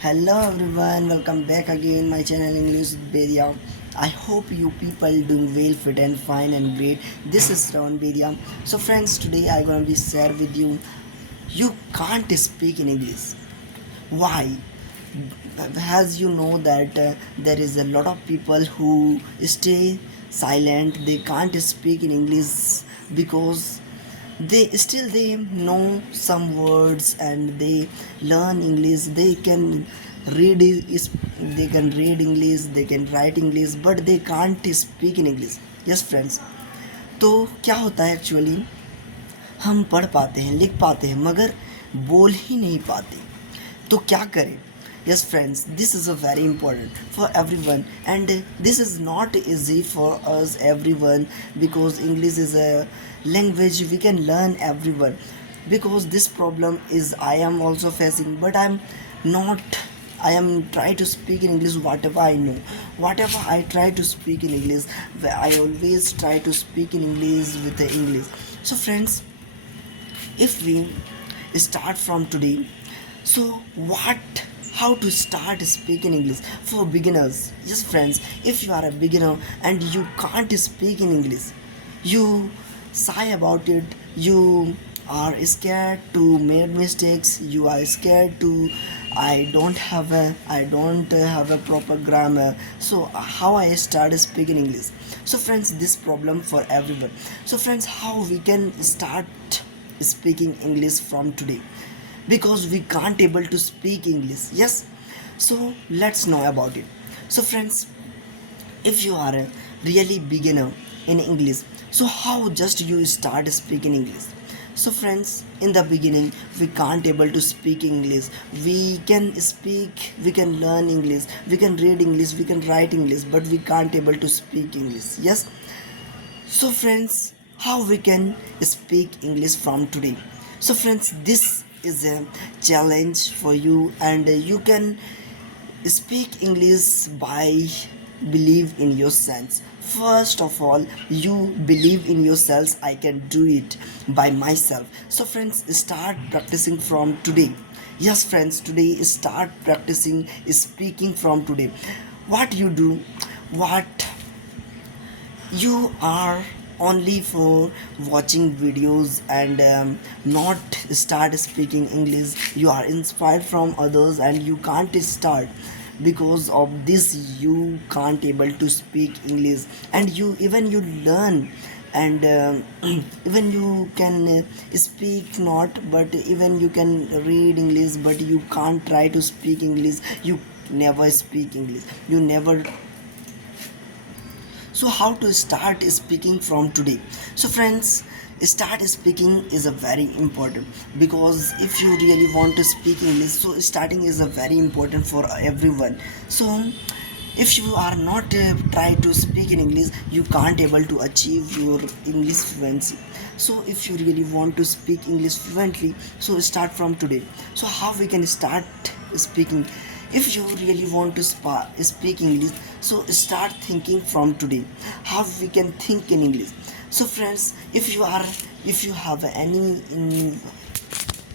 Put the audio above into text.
Hello everyone, welcome back again my channel English with Bedia. I hope you people doing well, fit and fine and great. This is Bedia. So friends, today I gonna be share with you. You can't speak in English. Why? As you know that there is a lot of people who stay silent. They can't speak in English because they know some words and they learn English. They can read they can read English, they can write English, but they can't speak in English. Yes friends, तो क्या होता है actually, हम पढ़ पाते हैं, लिख पाते हैं, मगर बोल ही नहीं पाते. तो क्या करें? Yes friends, this is a very important for everyone, and this is not easy for us everyone, because English is a language we can learn everyone. Because this problem is I am also facing, but I am try to speak in English whatever I know, whatever I try to speak in English. I always try to speak in English with the English. So friends, if we start from today, so what, how to start speaking English for beginners? Yes friends, if you are a beginner and you can't speak in English, you shy about it, you are scared to make mistakes, you are scared to I don't have a proper grammar, so how I start speaking English? So friends, this problem for everyone. So friends, how we can start speaking English from today, because we can't able to speak English. Yes, so let's know about it. So friends, if you are a really beginner in English, so how just you start speaking English? So friends, in the beginning we can't able to speak English. We can speak, we can learn English, we can read English, we can write English, but we can't able to speak English. Yes, so friends, how we can speak English from today? So friends, this is a challenge for you, and you can speak English by believe in yourselves. First of all, you believe in yourselves. I can do it by myself. So friends, start practicing from today. Yes friends, today start practicing speaking from today. What you do, what you are only for watching videos and not start speaking English. You are inspired from others and you can't start. Because of this you can't able to speak English, and you learn, and even you can speak not, but even you can read English, but you can't try to speak English. You never speak English, you never. So how to start speaking from today? So friends, start speaking is a very important, because if you really want to speak English, so starting is a very important for everyone. So if you are not try to speak in English, you can't able to achieve your English fluency. So if you really want to speak English fluently, so start from today. So how we can start speaking? If you really want to speak English, so start thinking from today how we can think in English. So friends, if you have any